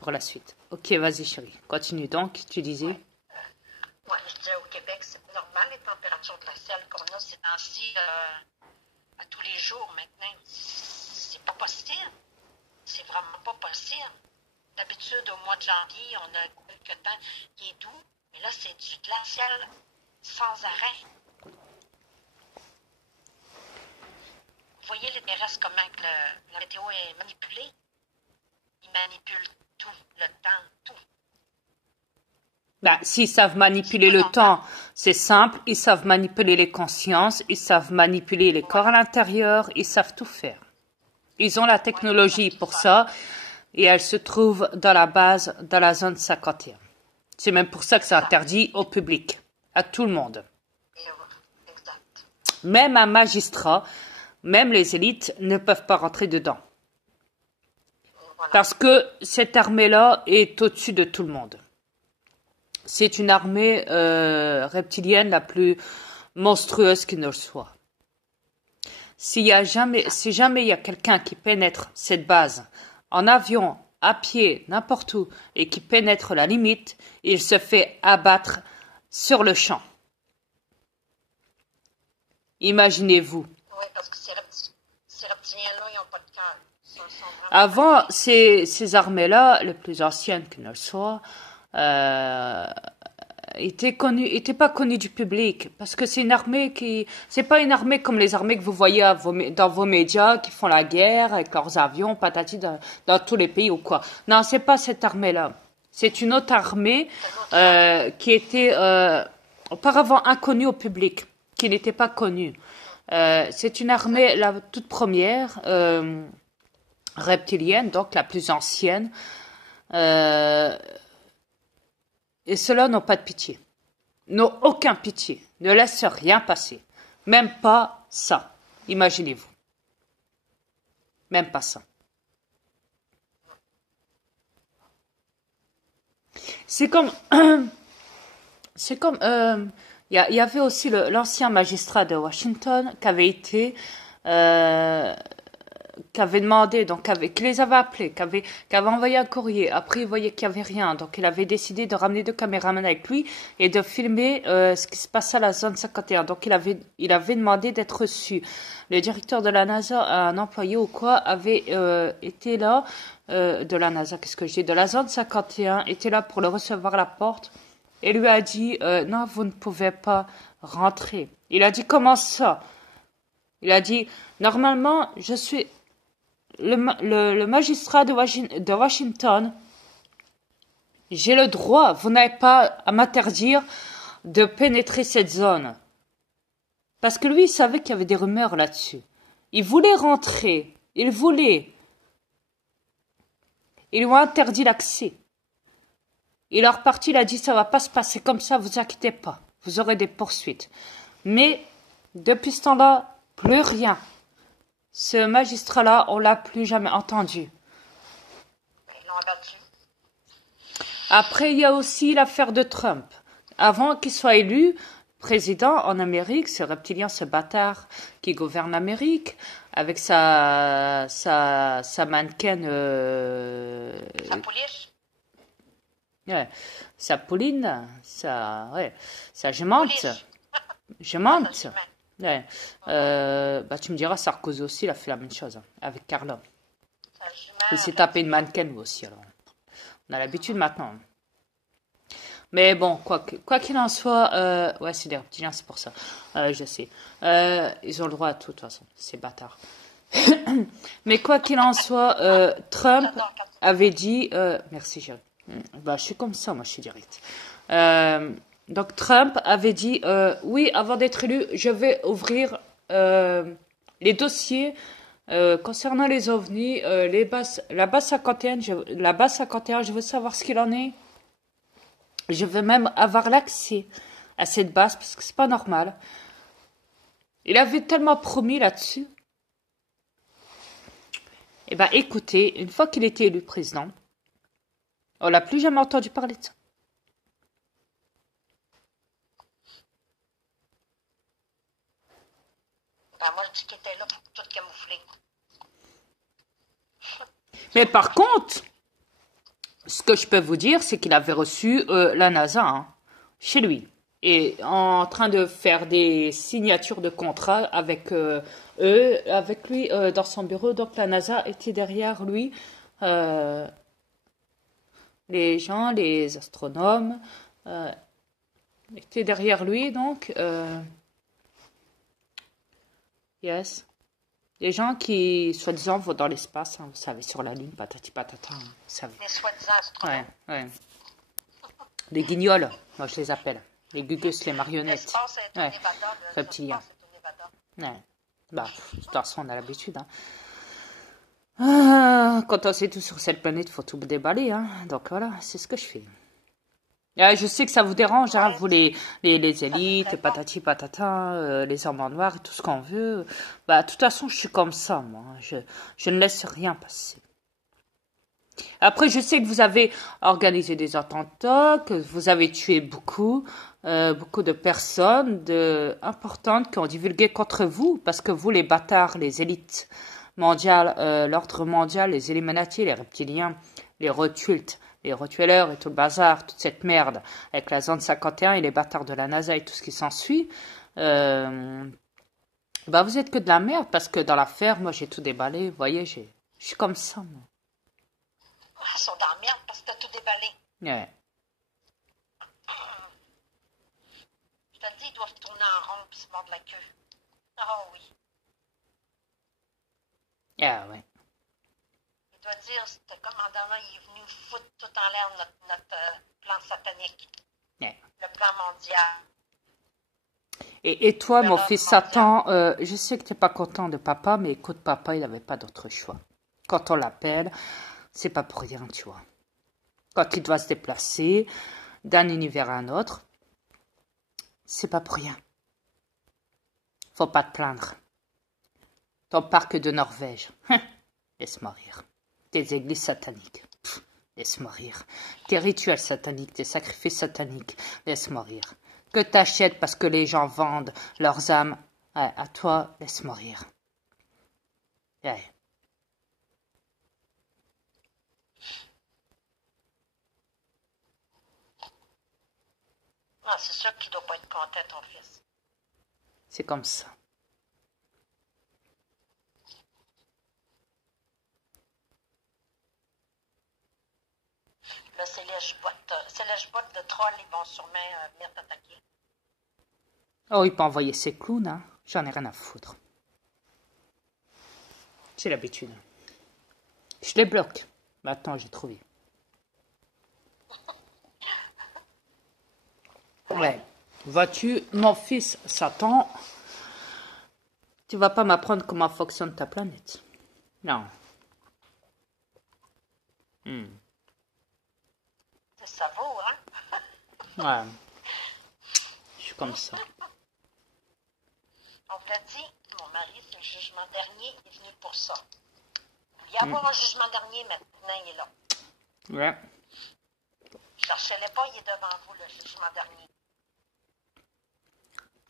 pour la suite. Ok, vas-y chérie, continue donc, tu disais. Ouais. Ouais, je disais au Québec, c'est normal les températures glaciales qu'on a ces temps-ci à tous les jours maintenant. C'est pas possible. C'est vraiment pas possible. D'habitude, au mois de janvier, on a quelques temps qui est doux, mais là, c'est du glacial sans arrêt. Vous voyez les terrasses, comment que la météo est manipulée? Ils manipulent tout, le temps, tout. Ben, s'ils savent manipuler le temps, c'est simple. Ils savent manipuler les consciences, ils savent manipuler les corps à l'intérieur, ils savent tout faire. Ils ont la technologie pour ça et elle se trouve dans la base, dans la zone 51. C'est même pour ça que c'est interdit au public, à tout le monde. Exact. Même un magistrat, même les élites ne peuvent pas rentrer dedans. Voilà. Parce que cette armée-là est au-dessus de tout le monde. C'est une armée reptilienne la plus monstrueuse qui ne le soit. Si jamais il y a quelqu'un qui pénètre cette base en avion, à pied, n'importe où, et qui pénètre la limite, il se fait abattre sur le champ. Imaginez-vous. Oui, parce que ces reptiliens-là, ils n'ont pas de cœur. Avant, ces armées-là, les plus anciennes qui ne le soient, étaient pas connues du public. Parce que c'est une armée c'est pas une armée comme les armées que vous voyez dans vos médias, qui font la guerre avec leurs avions, patati, dans tous les pays ou quoi. Non, c'est pas cette armée-là. C'est une autre armée, qui était, auparavant inconnue au public, qui n'était pas connue. C'est une armée, la toute première, reptilienne, donc la plus ancienne, et ceux-là n'ont pas de pitié, n'ont aucun pitié, ne laissent rien passer, même pas ça, imaginez-vous, même pas ça. C'est comme, il y avait aussi l'ancien magistrat de Washington qui avait été, qui avait demandé, donc qui les avait appelés, qui avait envoyé un courrier. Après, il voyait qu'il n'y avait rien, donc il avait décidé de ramener 2 caméramans avec lui et de filmer ce qui se passait à la zone 51. Donc il avait demandé d'être reçu. Le directeur de la NASA, un employé ou quoi, avait été là, de la NASA, qu'est-ce que je dis, de la zone 51, était là pour le recevoir à la porte et lui a dit non, vous ne pouvez pas rentrer. Il a dit comment ça? Il a dit normalement je suis le magistrat de Washington, j'ai le droit, vous n'avez pas à m'interdire de pénétrer cette zone. Parce que lui, il savait qu'il y avait des rumeurs là-dessus. Il voulait rentrer, il voulait. Ils lui ont interdit l'accès. Il est reparti, il a dit ça va pas se passer comme ça, vous inquiétez pas, vous aurez des poursuites. Mais depuis ce temps-là, plus rien. Ce magistrat-là, on l'a plus jamais entendu. Ils l'ont abattu. Après, il y a aussi l'affaire de Trump. Avant qu'il soit élu président en Amérique, ce reptilien, ce bâtard qui gouverne l'Amérique, avec sa mannequin... Sa pouliche. Ouais, sa pouline, sa gemante. Gemante. Ouais. Bah, tu me diras, Sarkozy aussi, il a fait la même chose, hein, avec Carla. Il s'est tapé une mannequin, lui aussi, alors. On a l'habitude maintenant. Mais bon, quoi qu'il en soit, ouais, c'est des reptiliens, c'est pour ça. Je sais. Ils ont le droit à tout, de toute façon, ces bâtards. Mais quoi qu'il en soit, Trump avait dit... merci, chérie. Bah, je suis comme ça, moi, je suis direct. Donc, Trump avait dit, oui, avant d'être élu, je vais ouvrir les dossiers concernant les ovnis, la base 51, je veux savoir ce qu'il en est. Je veux même avoir l'accès à cette base, parce que c'est pas normal. Il avait tellement promis là-dessus. Eh ben, écoutez, une fois qu'il était élu président, on l'a plus jamais entendu parler de ça. Ben, moi, je dis qu'il était là pour tout camoufler. Mais par contre, que je peux vous dire, c'est qu'il avait reçu la NASA hein, chez lui. Et en train de faire des signatures de contrat avec avec lui dans son bureau. Donc la NASA était derrière lui. Euh, les gens, les astronomes étaient derrière lui. Donc, yes. Les gens qui, soi-disant, vont dans l'espace, hein, vous savez, sur la Lune, patati patata, hein, vous savez. Les soi-disant astronautes. Ouais. Les guignols, moi je les appelle. Les gugus, les marionnettes. L'espace est au Ouais. Nevada. Reptiliens. L'espace est au Nevada. Ouais. Bah, de toute façon, on a l'habitude. Hein. Ah, quand on sait tout sur cette planète, il faut tout déballer. Hein. Donc voilà, c'est ce que je fais. Je sais que ça vous dérange, hein, vous les élites, et patati patata, les hommes en noir et tout ce qu'on veut. Bah, de toute façon, je suis comme ça, moi. Je ne laisse rien passer. Après, je sais que vous avez organisé des attentats, que vous avez tué beaucoup de personnes importantes qui ont divulgué contre vous, parce que vous, les bâtards, les élites mondiales, l'ordre mondial, les Illuminati, les reptiliens, les rotultes, les rotueleurs et tout le bazar, toute cette merde, avec la zone 51 et les bâtards de la NASA et tout ce qui s'ensuit, bah vous êtes que de la merde, parce que dans l'affaire, moi j'ai tout déballé, vous voyez, je suis comme ça, moi. Ils sont dans la merde parce que t'as tout déballé. Ouais. Je te le dis, ils doivent tourner en rond puis se mordre la queue. Ah oui. Ah ouais. Il doit dire, ce commandant-là, il est venu foutre tout en l'air notre plan satanique. Ouais. Le plan mondial. Et toi, mon Alors, fils mondial. Satan, je sais que tu n'es pas content de papa, mais écoute, papa, il n'avait pas d'autre choix. Quand on l'appelle, c'est pas pour rien, tu vois. Quand il doit se déplacer d'un univers à un autre, c'est pas pour rien. Faut pas te plaindre. Ton parc de Norvège, laisse-moi rire. Tes églises sataniques, laisse-moi rire. Tes rituels sataniques, tes sacrifices sataniques, laisse-moi rire. Que t'achètes parce que les gens vendent leurs âmes à toi, laisse-moi rire. Ouais. Ah, c'est sûr qu'il doit pas être content, ton fils. C'est comme ça. Là, c'est les bottes de troll, ils vont sûrement venir t'attaquer. Oh, il peut envoyer ses clowns, hein. J'en ai rien à foutre. C'est l'habitude. Je les bloque. Maintenant, j'ai trouvé. Ouais. Vois-tu, mon fils Satan, tu vas pas m'apprendre comment fonctionne ta planète. Non. Ça vaut, hein? Ouais. Je suis comme ça. On t'a dit, mon mari, c'est le jugement dernier, il est venu pour ça. Il y a avoir un jugement dernier, maintenant, il est là. Ouais. Cherchez-le pas, il est devant vous, le jugement dernier.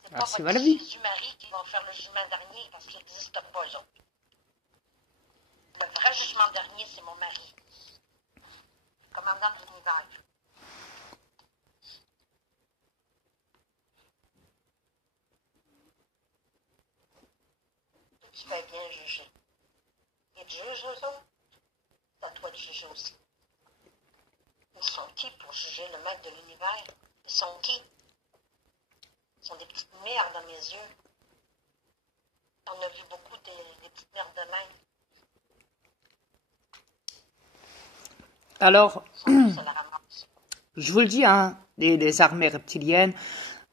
C'est pas c'est votre la vie. Jésus-Marie qui va faire le jugement dernier, parce qu'il n'existe pas, eux autres. Le vrai jugement dernier, c'est mon mari. Commandant de l'univers. Tu fais bien juger. Ils te jugent, eux autres? C'est à toi de juger aussi. Ils sont qui pour juger le maître de l'univers? Ils sont qui? Ils sont des petites merdes à mes yeux. On a vu beaucoup des petites merdes de même. Alors, Ça la ramasse. je vous le dis, hein, les armées reptiliennes,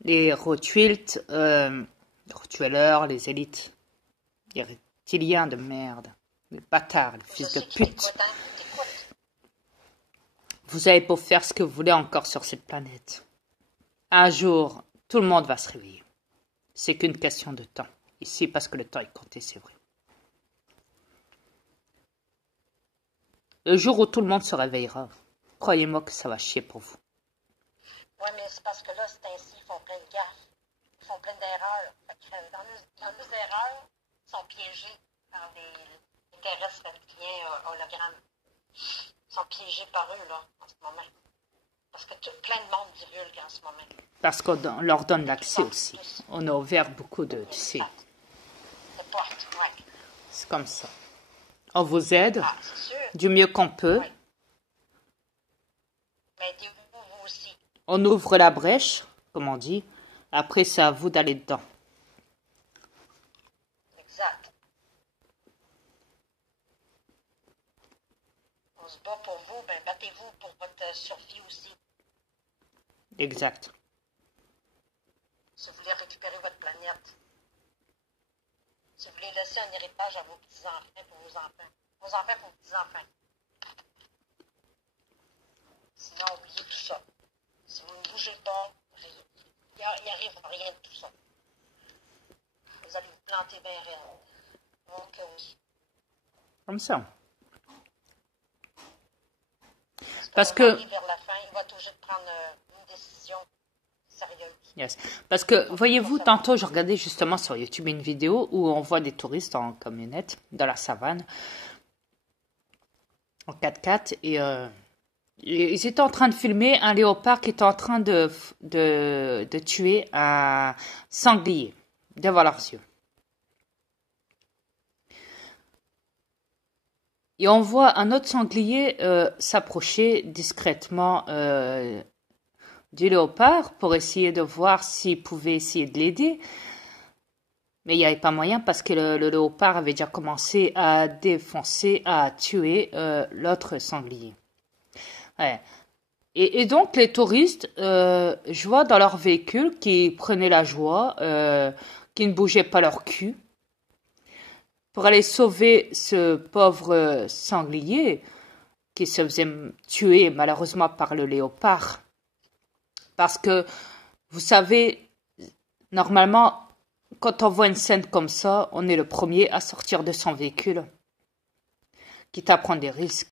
les rotultes, les rotueleurs, les élites, les reptiliens de merde, les bâtards, les fils de pute. Vous avez beau faire ce que vous voulez encore sur cette planète. Un jour, tout le monde va se réveiller. C'est qu'une question de temps. Ici, parce que le temps est compté, c'est vrai. Le jour où tout le monde se réveillera, croyez-moi que ça va chier pour vous. Oui, mais c'est parce que là, c'est ainsi, ils font plein de gaffes. Ils font plein d'erreurs. Dans nos erreurs, ils sont piégés par les terrestres reptiliens hologrammes. sont piégés par eux, là, en ce moment. Parce que plein de monde divulgue en ce moment. Parce qu'on leur donne l'accès Tous, aussi. tous. On a ouvert beaucoup de, tu sais, Exact. De portes, oui. c'est comme ça. On vous aide Ah, c'est sûr. du mieux qu'on peut. Oui. Mais aidez-vous, vous aussi. On ouvre la brèche, comme on dit. Après, c'est à vous d'aller dedans. Exact. On se bat pour vous, ben battez-vous pour votre survie aussi. Exact. Si vous voulez récupérer votre planète. Si vous voulez laisser un héritage à vos petits-enfants pour vos enfants. Vos enfants pour vos petits-enfants. Sinon, oubliez tout ça. Si vous ne bougez pas, il n'arrive rien de tout ça. Vous allez vous planter bien raide. Donc, oui. Comme ça. Parce que vers la fin, il va être obligé de prendre une décision sérieuse. Yes. Parce que, voyez-vous, tantôt, je regardais justement sur YouTube une vidéo où on voit des touristes en camionnette dans la savane, en 4x4, et ils étaient en train de filmer un léopard qui était en train de tuer un sanglier devant leurs yeux. Et on voit un autre sanglier s'approcher discrètement du léopard pour essayer de voir s'il pouvait essayer de l'aider. Mais il n'y avait pas moyen parce que le léopard avait déjà commencé à défoncer, à tuer l'autre sanglier. Ouais. Et donc les touristes, je vois dans leur véhicule qui prenaient la joie, qui ne bougeaient pas leur cul pour aller sauver ce pauvre sanglier qui se faisait tuer malheureusement par le léopard. Parce que, vous savez, normalement, quand on voit une scène comme ça, on est le premier à sortir de son véhicule, quitte à prendre des risques.